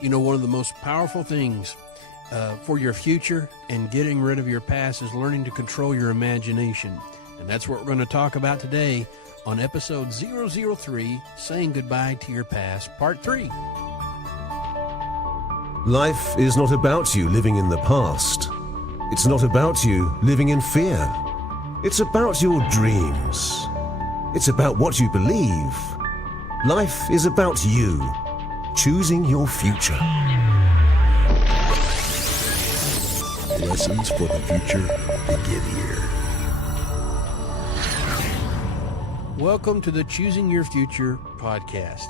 You know, one of the most powerful things for your future and getting rid of your past is learning to control your imagination. And that's what we're going to talk about today on episode 003, Saying Goodbye to Your Past, Part 3. Life is not about you living in the past. It's not about you living in fear. It's about your dreams. It's about what you believe. Life is about you choosing your future. Lessons for the future begin here. Welcome to the Choosing Your Future podcast.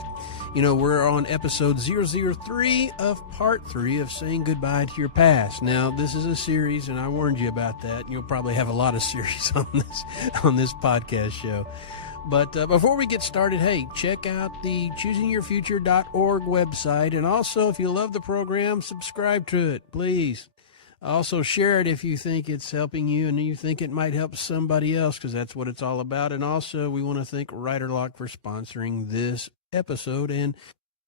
You know, we're on episode 003 of part 3 of Saying Goodbye to Your Past. Now, this is a series, and I warned you about that. You'll probably have a lot of series on this podcast show. But before we get started, hey, check out the choosingyourfuture.org website. And also, if you love the program, subscribe to it, please. Also, share it if you think it's helping you and you think it might help somebody else, because that's what it's all about. And also, we want to thank WriterLock for sponsoring this episode. And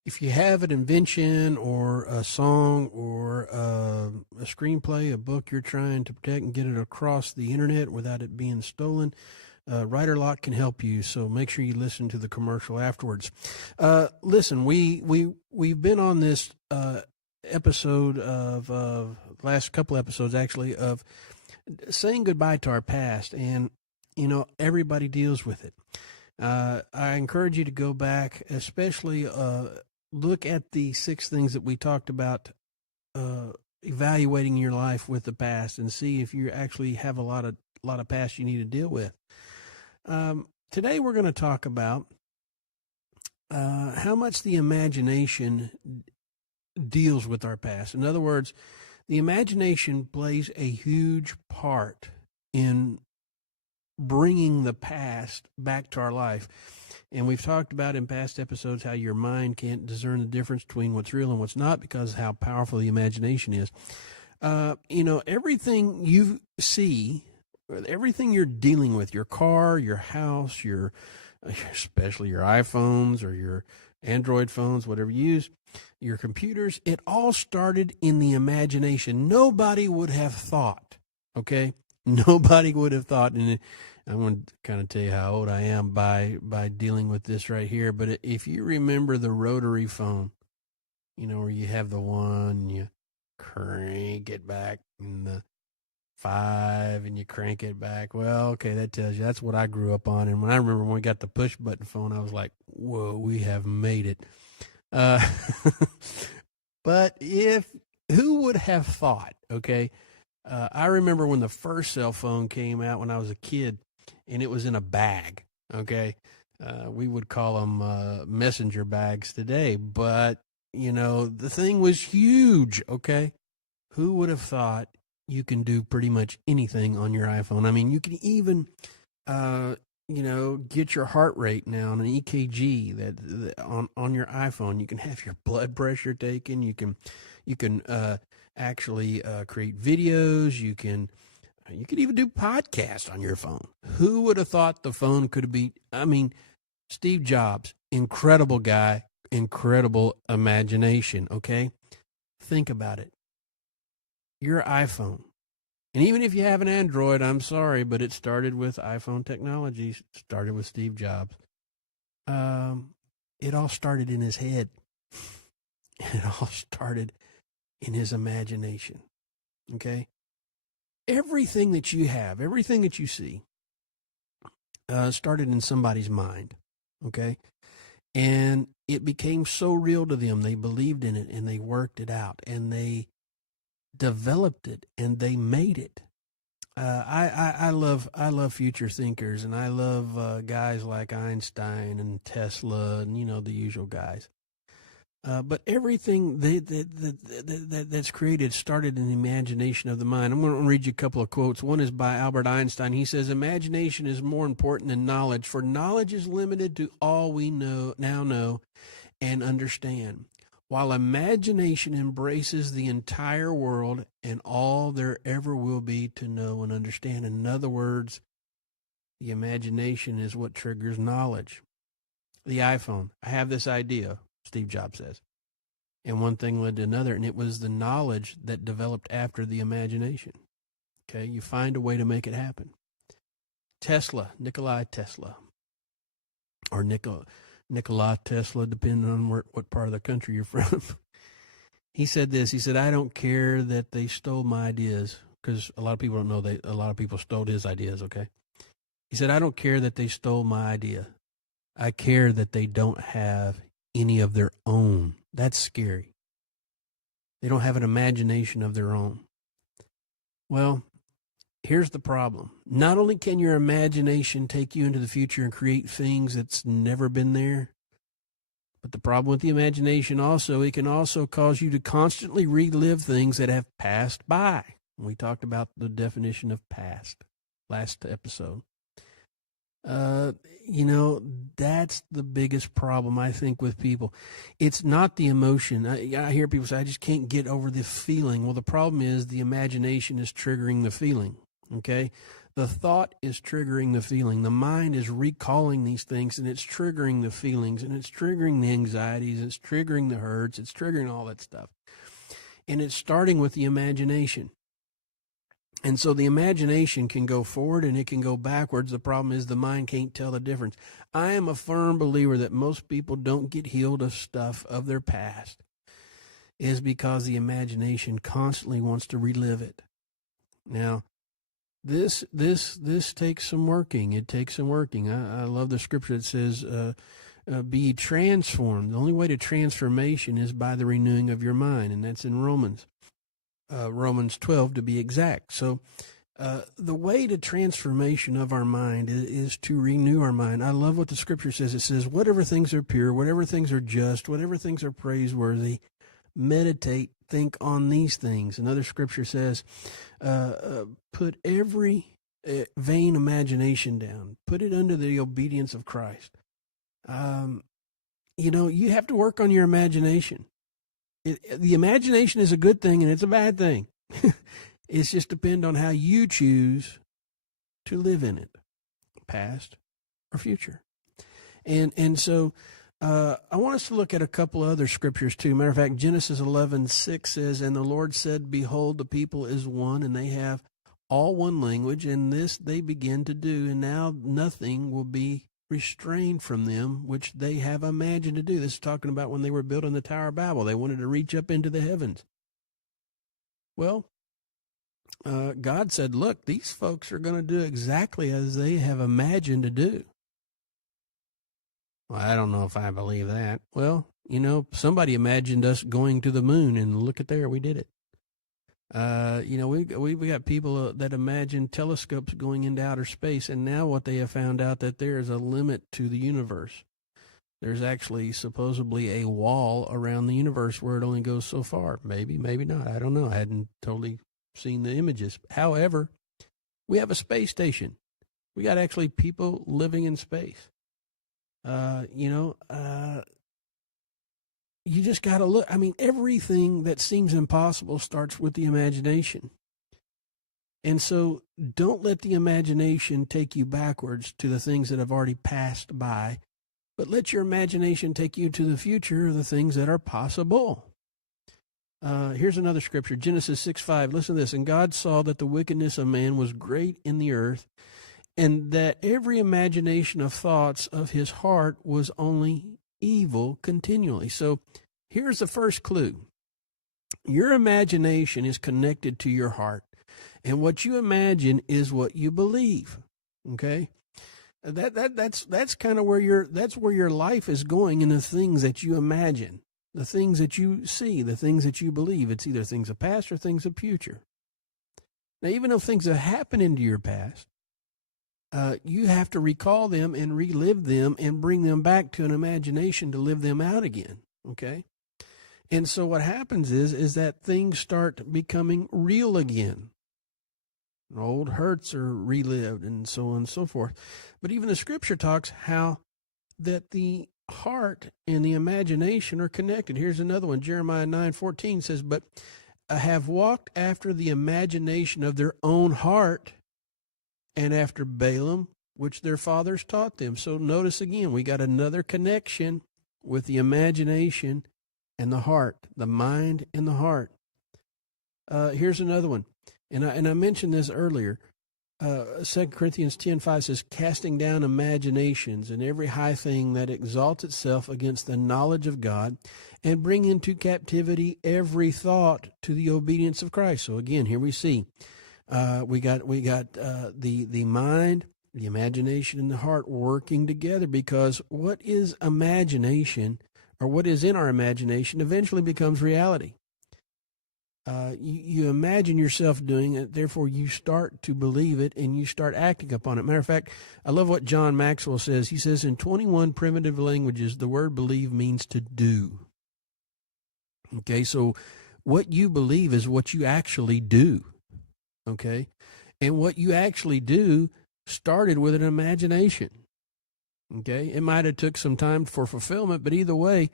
if you have an invention or a song or a screenplay, a book you're trying to protect and get it across the internet without it being stolen, WriterLock can help you. So make sure you listen to the commercial afterwards. Listen, we've been on this episode of last couple episodes actually of saying goodbye to our past, and you know, everybody deals with it. I encourage you to go back, especially look at the 6 things that we talked about, evaluating your life with the past, and see if you actually have a lot of past you need to deal with. Today we're going to talk about how much the imagination deals with our past. In other words, the imagination plays a huge part in bringing the past back to our life. And we've talked about in past episodes how your mind can't discern the difference between what's real and what's not because of how powerful the imagination is. You know, everything you see, everything you're dealing with, your car, your house, especially your iPhones or your Android phones, whatever you use, your computers, it all started in the imagination. Nobody would have thought, okay? Nobody would have thought, and I want to kind of tell you how old I am by dealing with this right here, but if you remember the rotary phone, you know, where you have the 1, you crank it back, and the 5, and you crank it back. Well, okay, that tells you that's what I grew up on. And when I remember when we got the push button phone, I was like, whoa, we have made it. But who would have thought, okay? I remember when the first cell phone came out when I was a kid, and it was in a bag, okay? We would call them messenger bags today, but, you know, the thing was huge, okay? Who would have thought you can do pretty much anything on your iPhone? I mean, you can even, you know, get your heart rate now on an EKG that on your iPhone. You can have your blood pressure taken. You can actually create videos. You can even do podcasts on your phone. Who would have thought the phone could be? I mean, Steve Jobs, incredible guy, incredible imagination. Okay, think about it. Your iPhone. And even if you have an Android, I'm sorry, but it started with iPhone technology, started with Steve Jobs. It all started in his head. It all started in his imagination. Okay? Everything that you have, everything that you see, started in somebody's mind. Okay? And it became so real to them. They believed in it, and they worked it out, and they developed it, and they made it. I love future thinkers, and I love guys like Einstein and Tesla, and you know, the usual guys. But everything that's created started in the imagination of the mind. I'm going to read you a couple of quotes. One is by Albert Einstein. He says, "Imagination is more important than knowledge, for knowledge is limited to all we now know and understand, while imagination embraces the entire world and all there ever will be to know and understand." In other words, the imagination is what triggers knowledge. The iPhone. I have this idea, Steve Jobs says. And one thing led to another, and it was the knowledge that developed after the imagination. Okay, you find a way to make it happen. Nikola Tesla, or Nikola Tesla, depending on what part of the country you're from. He said this. He said, "I don't care that they stole my ideas," because a lot of people don't know a lot of people stole his ideas. Okay, he said, "I don't care that they stole my idea. I care that they don't have any of their own." That's scary. They don't have an imagination of their own. Well, here's the problem. Not only can your imagination take you into the future and create things that's never been there, but the problem with the imagination also, it can also cause you to constantly relive things that have passed by. We talked about the definition of past last episode. That's the biggest problem, I think, with people. It's not the emotion. I hear people say, "I just can't get over the feeling." Well, the problem is the imagination is triggering the feeling, okay? The thought is triggering the feeling. The mind is recalling these things, and it's triggering the feelings, and it's triggering the anxieties, it's triggering the hurts, it's triggering all that stuff. And it's starting with the imagination. And so the imagination can go forward and it can go backwards. The problem is the mind can't tell the difference. I am a firm believer that most people don't get healed of stuff of their past is because the imagination constantly wants to relive it. Now, this takes some working. It takes some working. I love the scripture that says, be transformed. The only way to transformation is by the renewing of your mind, and that's in Romans 12 to be exact. So the way to transformation of our mind is to renew our mind. I love what the scripture says. It says, whatever things are pure, whatever things are just, whatever things are praiseworthy, meditate, think on these things. Another scripture says, put every vain imagination down. Put it under the obedience of Christ. You have to work on your imagination. The imagination is a good thing and it's a bad thing. It's just depend on how you choose to live in it, past or future. And so I want us to look at a couple other scriptures too. Matter of fact, Genesis 11:6 says, "And the Lord said, Behold, the people is one, and they have all one language, and this they begin to do, and now nothing will be restrained from them, which they have imagined to do." This is talking about when they were building the Tower of Babel. They wanted to reach up into the heavens. Well, God said, look, these folks are going to do exactly as they have imagined to do. Well, I don't know if I believe that. Well, somebody imagined us going to the moon, and look at there, we did it. We got people that imagine telescopes going into outer space, and now what they have found out that there is a limit to the universe. There's actually supposedly a wall around the universe where it only goes so far. Maybe, maybe not. I don't know. I hadn't totally seen the images. However, we have a space station. We got actually people living in space. You just got to look. I mean, everything that seems impossible starts with the imagination. And so don't let the imagination take you backwards to the things that have already passed by, but let your imagination take you to the future, the things that are possible. Here's another scripture, Genesis 6:5. Listen to this. "And God saw that the wickedness of man was great in the earth, and that every imagination of thoughts of his heart was only evil continually." So here's the first clue. Your imagination is connected to your heart, and what you imagine is what you believe. Okay? That's kind of where your life is going, in the things that you imagine, the things that you see, the things that you believe. It's either things of past or things of future. Now, even though things have happened into your past, you have to recall them and relive them and bring them back to an imagination to live them out again, okay? And so what happens is that things start becoming real again. Old hurts are relived and so on and so forth. But even the scripture talks how that the heart and the imagination are connected. Here's another one. Jeremiah 9:14 says, "But have walked after the imagination of their own heart, and after Balaam, which their fathers taught them." So notice again, we got another connection with the imagination and the heart. The mind and the heart. Here's another one. And I mentioned this earlier. 2 Corinthians 10:5 says, casting down imaginations and every high thing that exalts itself against the knowledge of God, and bring into captivity every thought to the obedience of Christ. So again, here we see we got the mind, the imagination, and the heart working together, because what is imagination, or what is in our imagination, eventually becomes reality. You imagine yourself doing it, therefore you start to believe it and you start acting upon it. Matter of fact, I love what John Maxwell says. He says in 21 primitive languages, the word believe means to do. Okay, so what you believe is what you actually do. Okay, and what you actually do started with an imagination. Okay, it might have took some time for fulfillment, but either way,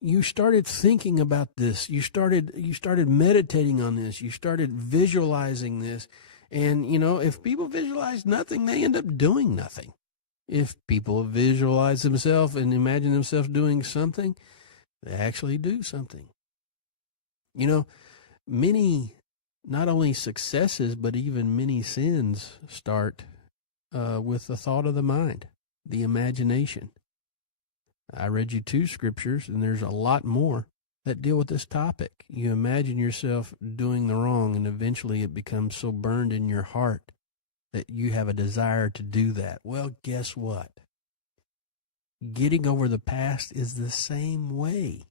you started thinking about this. You started meditating on this. You started visualizing this. And, if people visualize nothing, they end up doing nothing. If people visualize themselves and imagine themselves doing something, they actually do something. Many, not only successes, but even many sins start with the thought of the mind, the imagination. I read you 2 scriptures, and there's a lot more that deal with this topic. You imagine yourself doing the wrong, and eventually it becomes so burned in your heart that you have a desire to do that. Well, guess what? Getting over the past is the same way.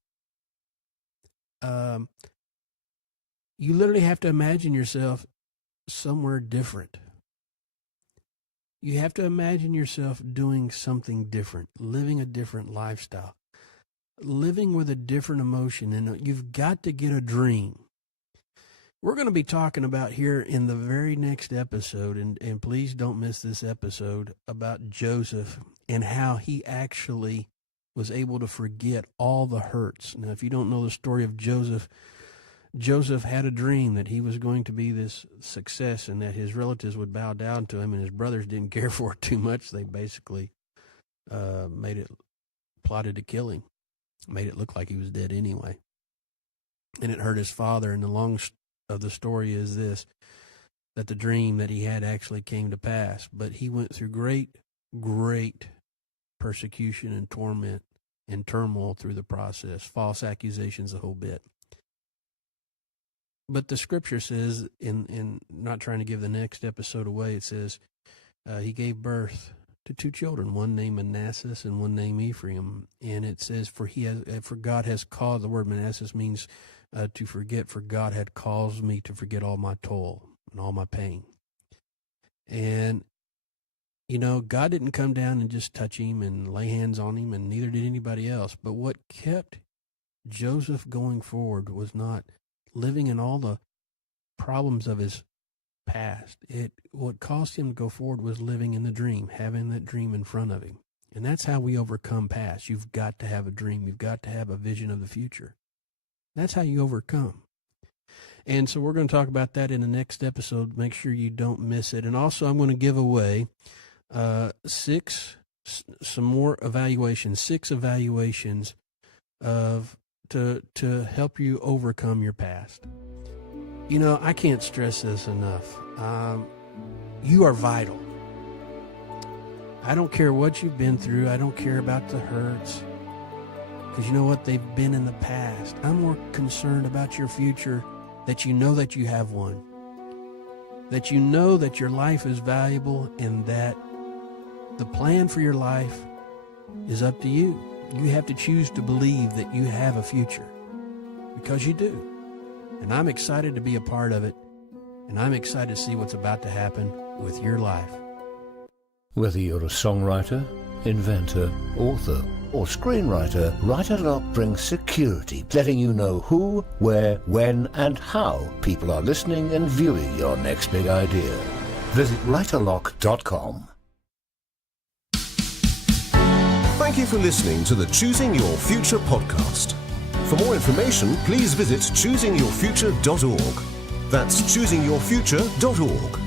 You literally have to imagine yourself somewhere different. You have to imagine yourself doing something different, living a different lifestyle, living with a different emotion, and you've got to get a dream. We're going to be talking about here in the very next episode, and please don't miss this episode, about Joseph and how he actually was able to forget all the hurts. Now, if you don't know the story of Joseph, Joseph had a dream that he was going to be this success and that his relatives would bow down to him, and his brothers didn't care for it too much. They basically plotted to kill him, made it look like he was dead anyway. And it hurt his father, and the long of the story is this, that the dream that he had actually came to pass. But he went through great, great persecution and torment and turmoil through the process, false accusations, the whole bit. But the scripture says, in not trying to give the next episode away, it says he gave birth to 2 children, one named Manasseh and one named Ephraim. And it says, for God has caused, the word Manasseh means to forget, for God had caused me to forget all my toil and all my pain. And, God didn't come down and just touch him and lay hands on him, and neither did anybody else. But what kept Joseph going forward was not living in all the problems of his past. What caused him to go forward was living in the dream, having that dream in front of him. And that's how we overcome past. You've got to have a dream. You've got to have a vision of the future. That's how you overcome. And so we're going to talk about that in the next episode. Make sure you don't miss it. And also I'm going to give away 6 evaluations to help you overcome your past. I can't stress this enough. You are vital. I don't care what you've been through. I don't care about the hurts, because you know what? They've been in the past. I'm more concerned about your future, that you know that you have one, that you know that your life is valuable, and that the plan for your life is up to you. You have to choose to believe that you have a future, because you do. And I'm excited to be a part of it, and I'm excited to see what's about to happen with your life. Whether you're a songwriter, inventor, author, or screenwriter, WriterLock brings security, letting you know who, where, when, and how people are listening and viewing your next big idea. Visit WriterLock.com. Thank you for listening to the Choosing Your Future podcast. For more information, please visit choosingyourfuture.org. That's choosingyourfuture.org.